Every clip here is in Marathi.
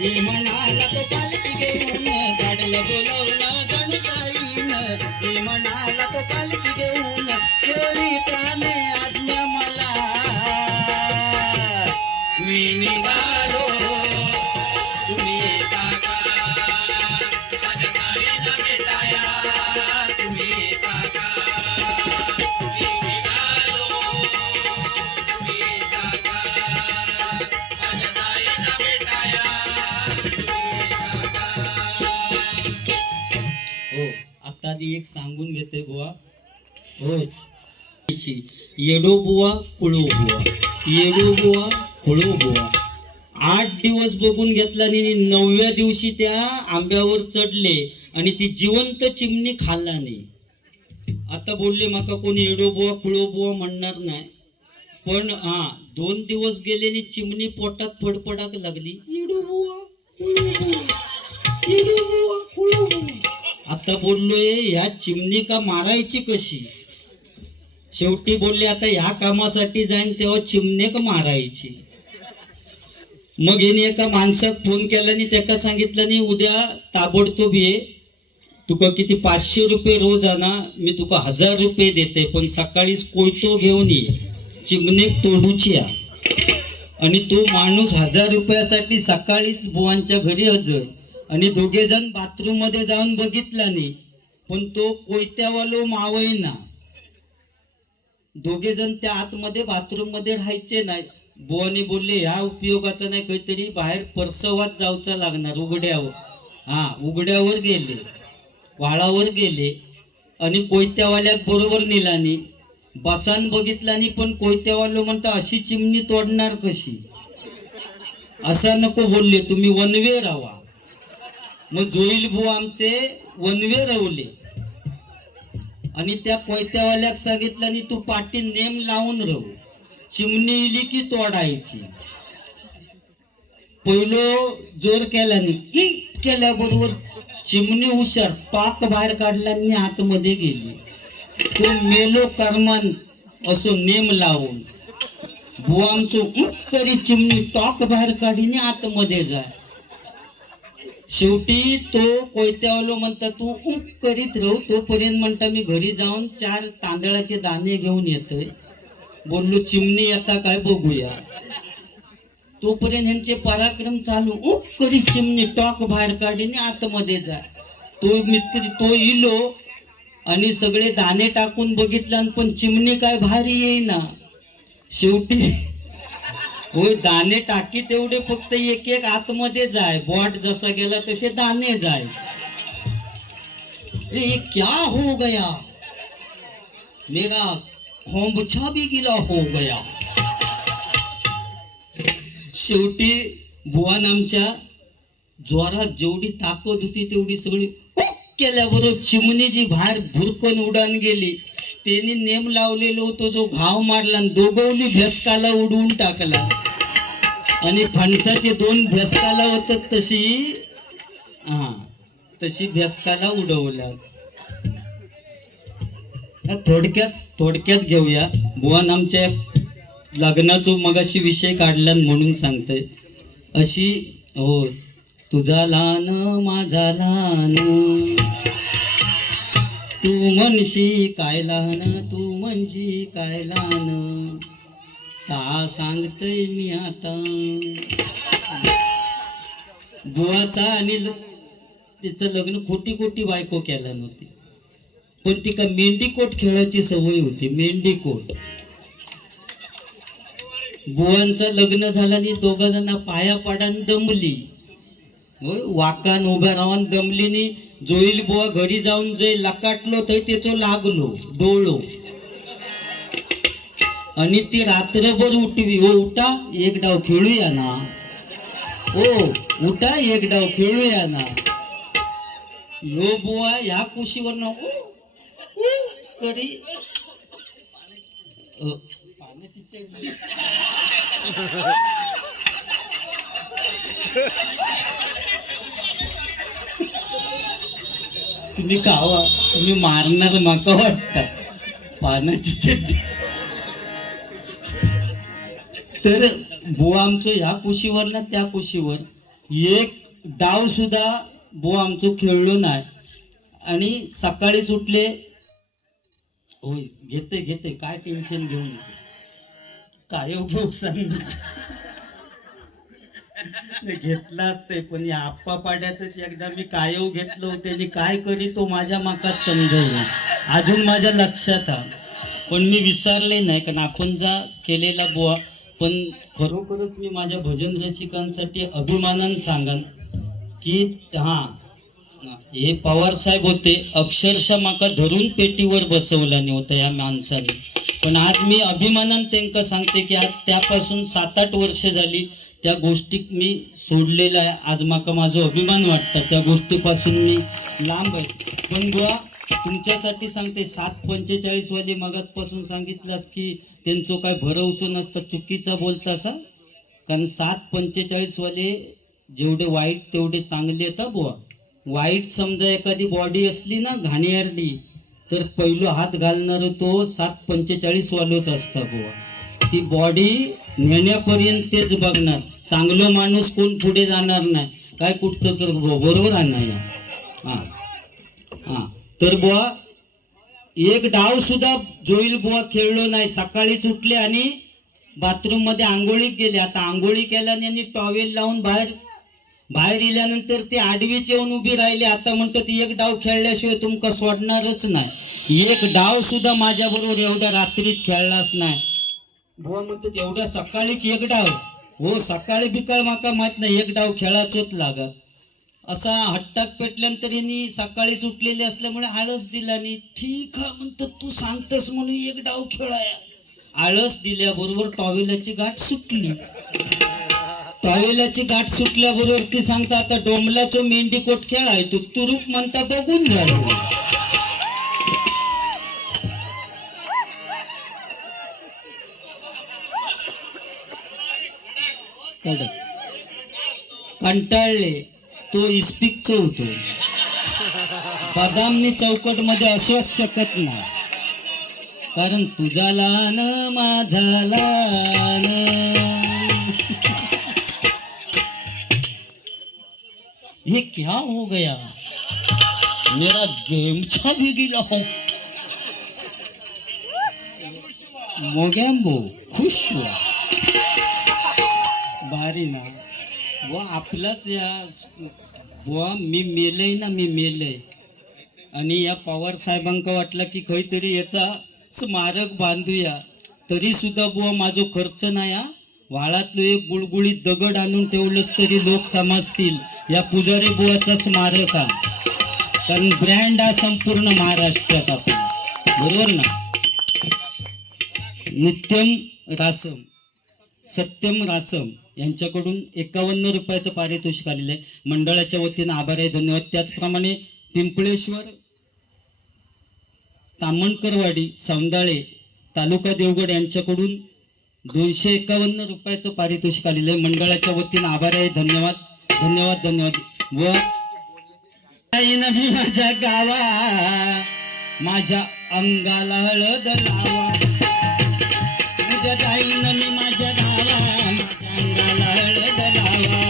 हे म्हणाला तो पालखी घेऊन काढलं बोलवलं गणसाईनं. हे म्हणाला तो पालखी घेऊन केली त्याने आज्ञा मला. मी निघालो तुम्ही येता का माझ्या ताईला भेटाया. तुम्ही येता का मी निघालो तुम्ही येता का माझ्या ताईला भेटाया. हो आता ती एक सांगून घेते बुवा. हो येडो बुवा कुळो बुवा, येडो बुवा कुळो बुवा. 8 दिवस बघून घेतला आणि 9व्या दिवशी त्या आंब्यावर चढले आणि ती जिवंत चिमणी खाल्ला नाही. आता बोलले माका कोणी येडो बुवा कुळो बुवा म्हणणार नाही, पण 2 दिवस गेले आणि चिमणी पोटात फडफडाक लागली. येडो बुवा कुळो बुवा, येडो बुवा कुळो बुवा. आता बोललोय ह्या चिमणी का मारायची कशी. शेवटी बोलले आता ह्या कामासाठी जाईन तेव्हा चिमणेक मारायची. मग याने एका माणसात फोन केला आणि त्याला सांगितलं नाही उद्या ताबडतोब ये, तुका किती 500 रुपये रोज आणा, मी तुका 1000 रुपये देते, पण सकाळीच कोयतो घेऊन ये, चिमणेक तोडूची या. आणि तो माणूस 1000 रुपयासाठी सकाळीच बुवांच्या घरी हजर. आणि दोघे जण बाथरूम मध्ये जाऊन बघितला नाही, पण तो कोयत्यावालो मावईना. दोघे जण त्या आतमध्ये बाथरूम मध्ये राहायचे नाही. बुवानी बोलले ह्या उपयोगाचा नाही, काहीतरी बाहेर परसवात जाऊचा लागणार उघड्यावर. उघड्यावर गेले, वाळावर गेले आणि कोयत्यावाल्याक बरोबर नेलानी. बसान बघितलानी, पण कोयत्यावालो म्हणता अशी चिमणी तोडणार कशी. असा नको बोलले, तुम्ही वनवे राहा. मग जोईल बुवा आमचे वनवे रवले आणि त्या कोयत्यावाल्याक सांगितलं आणि तू पाठी नेम लावून राहू, चिमणी इली की तोडायची. पहिलो जोर केला नाही, केल्याबरोबर चिमणी हुशार टॉक बाहेर काढला आणि आतमध्ये गेली. तो मेलो कर्मान असो नेम लावून. बुवा आमचं करी चिमणी टॉक बाहेर काढीने आतमध्ये जाय. शेवटी तो कोयत्यावालो म्हणता तू उक करीत राहू, तोपर्यंत म्हणता मी घरी जाऊन 4 तांदळाचे दाणे घेऊन येतोय. बोललो चिमणी येता काय बघूया. तोपर्यंत ह्यांचे पराक्रम चालू. उक करी चिमणी टॉक बाहेर काढीने आतमध्ये जा. तो मित्र तो इलो आणि सगळे दाणे टाकून बघितला, पण चिमणी काय बाहेर येईना. शेवटी होय दाणे टाकी तेवढे फक्त एक एक आतमध्ये जाय. बॉट जसा गेला तसे दाणे जाय. ये क्या हो गया, मेरा खोंबछा भी गिला हो गया. शेवटी बुवान आमच्या जोरात जेवढी ताकद होती तेवढी सगळी केल्याबरोबर चिमणी जी बाहेर भुरकन उडान गेली. त्यांनी नेम लावलेलो तो जो घाव मारला, दोघवली भेसकाला उडवून टाकला. आणि फणसाचे 2 भेसकाला होतात तशी भेसकाला उडवल्या. थोडक्यात घेऊया. बुवान आमच्या लग्नाचा मगाशी विषय काढला म्हणून सांगतोय. अशी हो तुझा लहान माझा लहान, तू म्हणशी काय लहान, तू म्हणशी काय लहान, ता सांगतय मी आता. बुवाचा आणि तिचं लग्न खोटी बायको केला नव्हती, पण तिका मेंढीकोट खेळायची सवय होती. मेंढीकोट. बुवांचं लग्न झालं आणि 2 जण पाया पाडान दमली. वाकान उभा राहून दमलीनी. जोईल बुवा घरी जाऊन जे लकाटलो थंय त्याचो लागलो डोळो. आणि ती रात्रभर उठवी. ओ उठा एक डाव खेळूया ना, ओ उठा एक डाव खेळूया ना. यो बुवा ह्या कुशीवर ना करी तुम्ही खावा, तुम्ही मारणार माका वाटत पानाची चड्डी. तर बुवा आमचं ह्या कुशीवर ना त्या कुशीवर एक डाव सुद्धा बुवा आमचं खेळलो नाही. आणि सकाळीच उठले, होय घेते घेते काय टेन्शन घेऊन काय घेऊ सांग घेतला असते. पण या आप्पा पाड्यातच एकदा मी कायव घेतलं होते आणि काय करी तो माझ्या माकात समजायला अजून माझ्या लक्षात हा. पण मी विसरले नाही, कारण आपण जा केलेला बुवा. पण खरोखरच मी माझ्या भजन रसिकांसाठी अभिमानानं सांगान की हे पवार साहेब होते, अक्षरशः माका धरून पेटीवर बसवला नव्हता या माणसाने. पण आज मी अभिमानानं त्यांना सांगते की आज त्यापासून 7-8 वर्ष झाली त्या गोष्टी मी सोडलेल्या आहे. आज माका माझं अभिमान वाटतं, त्या गोष्टीपासून मी लांब आहे. पण बुवा तुमच्यासाठी सांगते, 7:45 वाले मगातपासून सांगितलंस की त्यांचं काय भरवचं नसतं, चुकीचा बोलतासा. कारण 7:45 वाले जेवढे वाईट तेवढे चांगले येतात बुवा. वाईट समजा एखादी बॉडी असली ना घाणेरडी, तर पहिलं हात घालणार तो 7:45 वालोच असता बुवा. ती बॉडी नेण्यापर्यंत तेच बघणार, चांगलं माणूस कोण पुढे जाणार नाही. काय कुठतं तर बरोबर आहे या. तर बुवा एक डाव सुद्धा जोईल बुवा खेळलो नाही. सकाळीच उठले आणि बाथरूम मध्ये आंघोळीत गेले. आता आंघोळी केल्याने आणि टॉवेल लावून बाहेर इल्यानंतर ते आडवीच येऊन उभी राहिले. आता म्हणतो ती एक डाव खेळल्याशिवाय तुमका सोडणारच नाही. एक डाव सुद्धा माझ्या बरोबर एवढ्या रात्रीत खेळलाच नाही. बुवा म्हणतो एवढ्या सकाळीच एक डाव, हो सकाळी बिकाळ माका माहित नाही, एक डाव खेळाचोच लागत. असा हट्टाक पेटल्यानंतर यांनी सकाळीच उठलेले असल्यामुळे आळस दिला नाही. ठीक आहे म्हणतो, तू सांगतस म्हणून एक डाव खेळाया. आळस दिल्याबरोबर टॉवेलाची गाठ सुटली. टॉवेलाची गाठ सुटल्याबरोबर ती सांगता आता डोंबलाचो मेंढी कोट खेळाय तू तुरुप म्हणता बघून झालो. कंटाळले. तो इस्पिकचो होतो, बदामनी चौकट मध्ये असूच शकत नाही. कारण तुझा लान माझा लान. ये क्या हो गया, मेरा गेम छा भी गिला हो. मोगॅम्बो खुश हुआ. भारी ना बुवा आपलाच या बुवा. मी मेलय आणि या पवार साहेबांका वाटलं की काहीतरी याचा स्मारक बांधूया. तरी सुद्धा बुवा माझो खर्च नाही हा. वाळातलो एक गुळगुळीत दगड आणून ठेवलंच तरी लोक समजतील या पुजारी बुवाचा स्मारक हा. कारण ब्रँड हा संपूर्ण महाराष्ट्रात आपला, बरोबर ना. नित्यम रासम, सत्यम रासम यांच्याकडून 51 रुपयाचं पारितोषिक आलेलं आहे. मंडळाच्या वतीनं आभार आहे, धन्यवाद. त्याचप्रमाणे पिंपळेश्वर तामणकरवाडी सौंदाळे तालुका देवगड यांच्याकडून 251 रुपयाचं पारितोषिक आलेलं आहे. मंडळाच्या वतीनं आभार आहे, धन्यवाद धन्यवाद धन्यवाद. व माझ्या गावा माझ्या अंगाला हळद लावा. उद्या जाईन मी माझ्या गावा माझ्या अंगाला हळद लावा.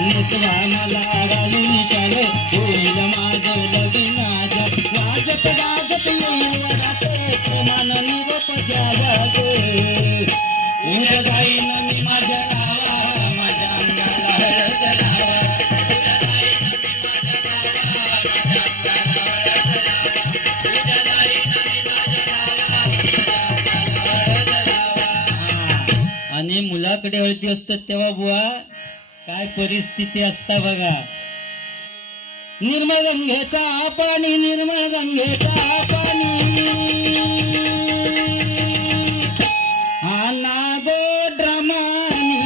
नसवा मला घालून शाल होईल माझं लग्नाज. वाजत गाजत येईल वरात प्रेमान निरोप द्यावाज. उद्या जाईन मी माझ्या गावा माझ्या अंगाला हळद लावा. आणि मुलाकडे हळदी असतात तेव्हा बुवा काय परिस्थिती असता बघा. निर्मळ गंगेचा पाणी निर्मळ गंगेचा पाणी हा नागो ड्रमानी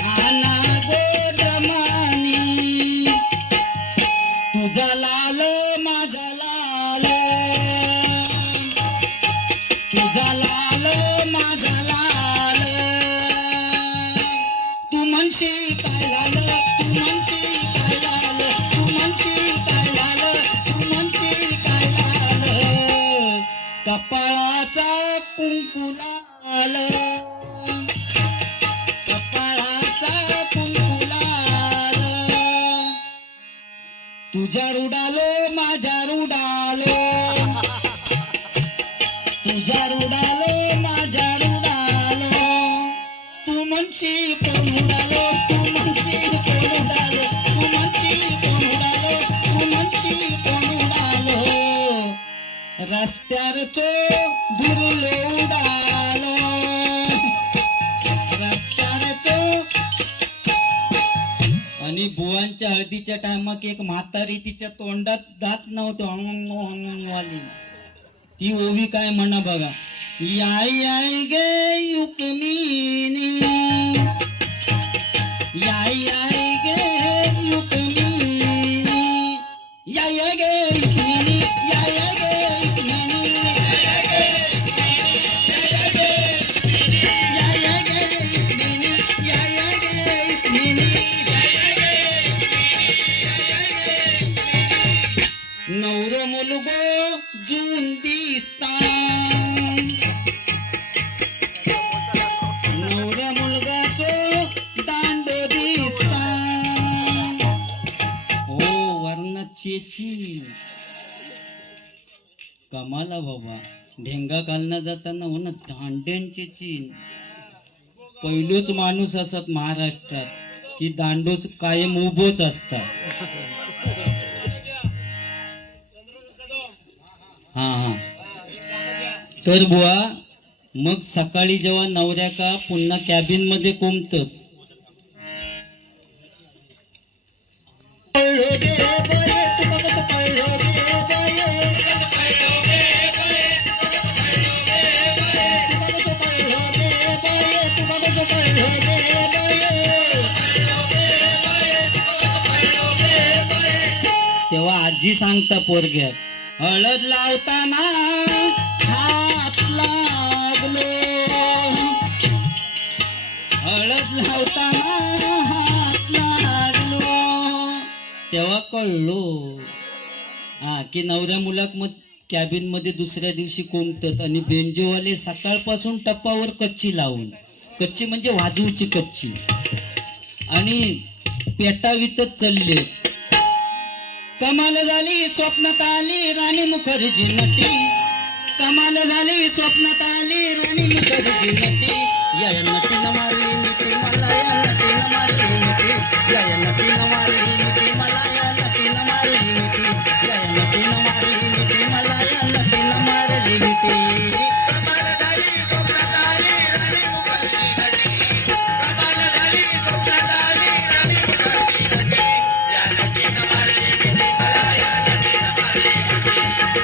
हा नागो ड्रमानी. तुझा लाल माझा लाल तुझा लाल माझा लाल. तू म्हणशी काय लाल तू म्हणशी काय लाल तू म्हणशी काय लाल तू म्हणशी काय लाल. कपाळाचा कुंकू लाल कपाळाचा तुझ्या रुडालो माझ्या रुडालो, तुझ्या रुडालो माझ्या रुडालो, तू म्हणशील कोण उडालो, तू म्हणशील कोण उडालो, तू म्हणशील कोण उडालो, तू म्हणशील कोण उडालो, रस्त्यावरचो धुरलो उडालो, रस्त्यावरचो. आणि बुवांच्या हळदीच्या टायमाक एक म्हातारी तिच्या तोंडात दात नव्हतं वाली, ती ओवी काय म्हणा बघा. याय याय गे युकमिनी, याय याय गे युकमिनी, याय याय गे युकमिनी, याय याय गे युकमिनी, याय याय गे युकमिनी, याय याय गे युकमिनी. नवरो मुलगो जून दिसता, नवऱ्या मुलगाचो दांडो दिसता. हो वर्णाचेची कमाला बाबा. ढेंगा घालना जाताना हो ना दांड्यांची चीन. पहिलोच माणूस असत महाराष्ट्रात की दांडोच कायम उभोच असतात. हा हा. तर बुवा मग सकाळी जेव्हा नवऱ्या का पुन्हा कॅबिन मध्ये कोंबतात, तेव्हा आजी सांगता पोरग्या, हळद लावताना हात लागलो, हळद लावताना हात लागलो. तेव्हा कळलो हा की नवऱ्या मुलाक मग कॅबिन मध्ये दुसऱ्या दिवशी कोंबतात आणि बेंजोवाले सकाळपासून टप्पावर कच्ची लावून, कच्ची म्हणजे वाजवूची कच्ची, आणि पेटावीतच चालले. कमाल झाली स्वप्नात आली राणी मुखर्जी नटी, कमाल झाली स्वप्नात आली राणी मुखर्जी नटी. या नटीनं मारली मिठी मला, या नटीनं मारली मिठी, या नटीनं मारली मिठी मला, या नटीनं मारली मिठी, या नटीनं मारली मिठी मला, या नटीनं मारली मिठी. कमाल झाली स्वप्नात आली राणी मुखर्जी नटी, कमाल झाली स्वप्नात आली राणी मुखर्जी नटी, या नटीनं मारली मिठी मला, या नटीनं मारली मिठी,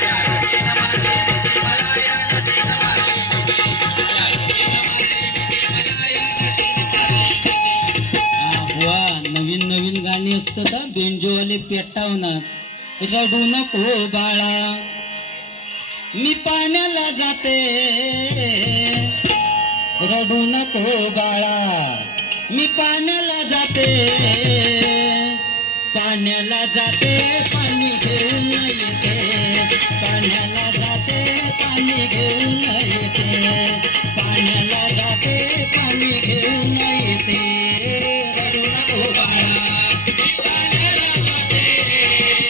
या नटीनं मारली मिठी मला, या नटीनं मारली मिठी, या नटीनं मारली मिठी मला, या नटीनं मारली मिठी. बुवा नवीन नवीन गाणी असतात हा बेंजोवाले पेटावणार. रडू नको बाळा मी पाण्याला जाते, रडू नको बाळा मी पाण्याला जाते, पाण्याला जाते पाणी घेऊन येते, पाण्याला जाते पाणी घेऊन येते, पाण्याला जाते पाणी घेऊन येते. रडू नको बाळा मी पाण्याला जाते,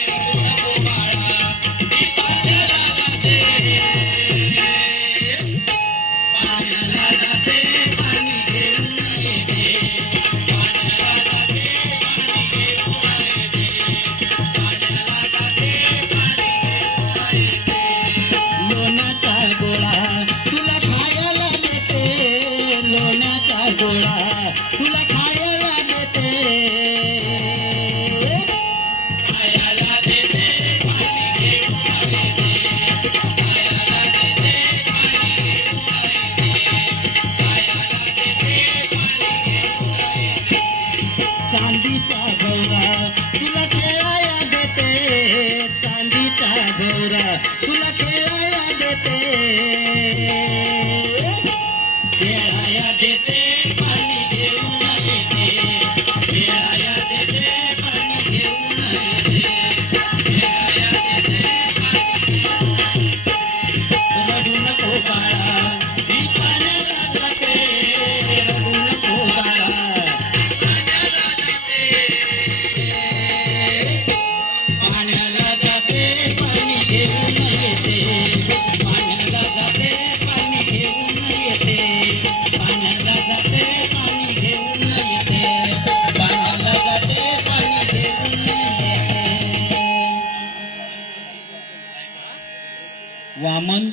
रडू नको बाळा मी पाण्याला जाते, पाण्याला जाते पाणी घेऊन येते, पाण्याला जाते पाणी घेऊन येते, पाण्याला जाते पाणी घेऊन येते. लोण्याचा गोळा तुला खायला देते, लोण्याचा गोळा तुला खायला देते, खायला देते पाणी घेऊन येते, खायला देते पाणी घेऊन येते, खायला देते पाणी घेऊन येते. चांदीचा भवरा तुला खेळाया देते, चांदीचा भवरा तुला खेळाया देते, खेळाया देते पाणी घेऊन येते, खेळाया देते पाणी घेऊन येते, खेळाया देते पाणी घेऊन येते. रडू नको बाळा मी पाण्याला जाते, रडू नको बाळा पाण्याला जाते, वामन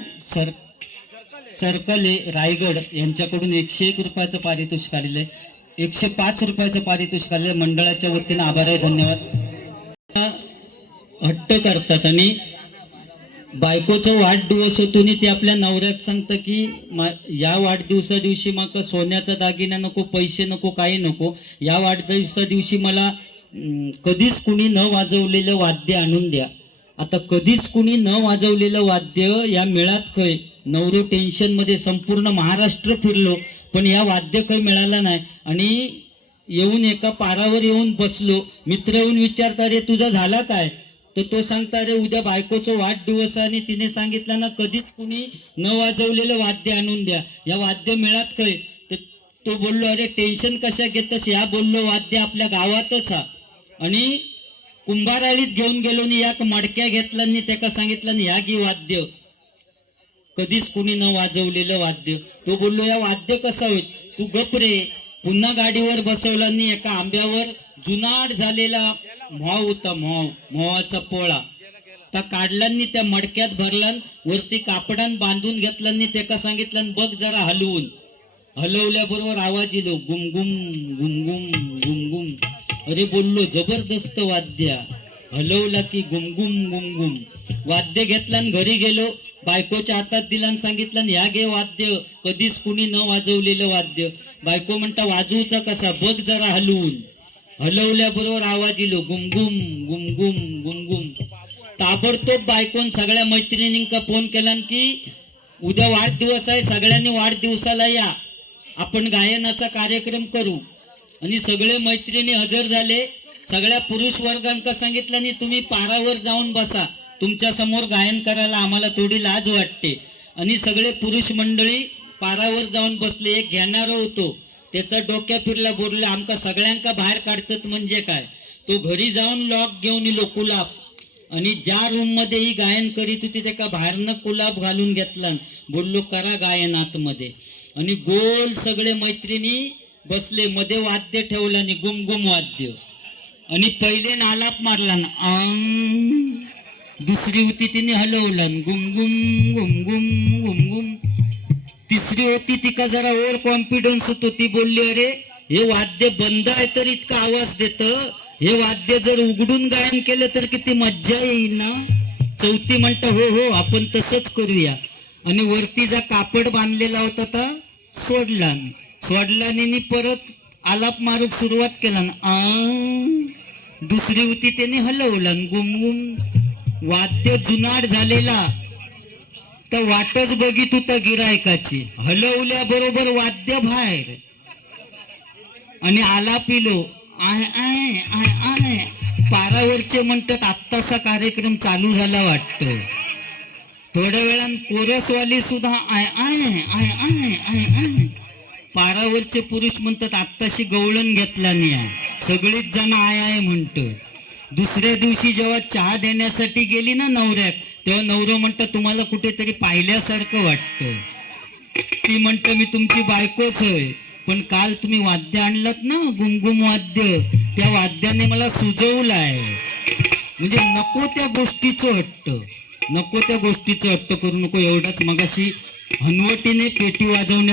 सरकले रायगड यांच्याकडून 101 रुपयाचं पारितोषिक आलेलं आहे. 105 रुपयाचं पारितोषिक आलेलं आहे. मंडळाच्या वतीनं आभार आहे, धन्यवाद. हट्ट करतात आणि बायकोचा वाढदिवस होतो आणि ते आपल्या नवऱ्याक सांगतं की या वाढदिवसा दिवशी माका सोन्याचा दागिना नको, पैसे नको, काही नको. या वाढदिवसा दिवशी मला कधीच कुणी न वाजवलेलं वाद्य आणून द्या. आता कधीच कुणी न वाजवलेलं वाद्य या मेळ्यात खय. नवरो टेन्शनमध्ये संपूर्ण महाराष्ट्र फिरलो पण या वाद्य काही मिळाला नाही. आणि येऊन एका पारावर येऊन बसलो. मित्र येऊन विचारता रे तुझा झाला काय, तर तो सांगता अरे उद्या बायकोचा वाढदिवस आहे आणि तिने सांगितलं ना कधीच कुणी न वाजवलेलं वाद्य आणून द्या. या वाद्य मिळात काय. तर तो बोललो अरे टेन्शन कशा घेतस, या बोललो वाद्य आपल्या गावातच हा. आणि कुंभाराळीत घेऊन गेलो आणि या मडक्या घेतला आणि त्याका सांगितलं या गी वाद्य, कधीच कुणी न वाजवलेलं वाद्य. तो बोललो या वाद्य कसा होईल, तू गप रे. पुन्हा गाडीवर बसवला आणि एका आंब्यावर जुनाट झालेला म्हाव होता, म्हावाचा पोळा त्या काढलांनी त्या मडक्यात भरलान, वरती कापडान बांधून घेतलांनी त्याका सांगितलं बघ जरा हलवून. हलवल्याबरोबर आवाज येलो गुमगुम गुमगुम गुमगुम. अरे बोललो जबरदस्त वाद्य. हलवला की गुमगुम गुमगुम. वाद्य घेतला घरी गेलो, बायकोच्या हातात दिला आणि सांगितलं ह्या घे वाद्य, कधीच कुणी न वाजवलेलं वाद्य. बायको म्हणता वाजवूचा कसा, बघ जरा हलवून. हलवल्याबरोबर आवाज येलो गुमगुम गुमगुम गुमगुम. ताबडतोब बायकोन सगळ्या मैत्रिणींका फोन केला की उद्या वाढदिवस आहे, सगळ्यांनी वाढदिवसाला या, आपण गायनाचा कार्यक्रम करू. आणि सगळे मैत्रिणी हजर झाले. सगळ्या पुरुष वर्गांका सांगितलं आणि तुम्ही पारावर जाऊन बसा, तुमच्या समोर गायन करायला आम्हाला थोडी लाज वाटते. आणि सगळे पुरुष मंडळी पारावर जाऊन बसले. एक घेणारा होतो, त्याचा डोक्या फिरला, बोलले आमका सगळ्यांका बाहेर काढतात म्हणजे काय. तो घरी जाऊन लॉक घेऊन येलो कुलाब, आणि ज्या रूम मध्ये ही गायन करीत होती त्याका बाहेरनं कुलाब घालून घेतला. बोललो करा गायन आतमध्ये. आणि गोल सगळे मैत्रिणी बसले, मध्ये वाद्य ठेवलं आणि गुमगुम वाद्य. आणि पहिले नालाप मारला, दुसरी होती तिने हलवलं गुमगुम गुमगुम गुमगुम. तिसरी होती तिका जरा ओव्हर कॉन्फिडन्स होतो, ती बोलली अरे हे वाद्य बंद आहे तर इतका आवाज देतं, हे वाद्य जर उघडून गायन केलं तर किती मज्जा येईल ना. चौथी म्हणता हो हो आपण तसंच करूया. आणि वरती जा कापड बांधलेला होता ता सोडला आणि परत आलाप मारूक सुरुवात केला. दुसरी होती त्याने हलवलं गुमगुम. वाद्य जुनाट झालेला तर वाटच बघित होता गिरायकाची. हलवल्याबरोबर वाद्य बाहेर आणि आला पिलो आय आय आय आय. पारावरचे म्हणतात आत्तासा कार्यक्रम चालू झाला वाटतं. थोड्या वेळान कोरसवाली सुद्धा आय आय आय आय आय आय. पारावरचे पुरुष म्हणतात आत्ताशी गवळण घेतला नाही. सगळीच जण आय आय म्हणतात. दुसऱ्या दिवशी जेव्हा चहा देण्यासाठी गेली ना नवऱ्याक, तेव्हा नवरो म्हणतं तुम्हाला कुठेतरी पाहिल्यासारखं वाटतं. ती म्हणतं मी तुमची बायकोच आहे, पण काल तुम्ही वाद्य आणलात ना गुमगुम वाद्य, त्या वाद्याने मला सुजवलाय. म्हणजे नको त्या गोष्टीचं हट्ट, नको त्या गोष्टीचं हट्ट करू नको. एवढाच मगाशी हनवटीने पेटी वाजवण्यास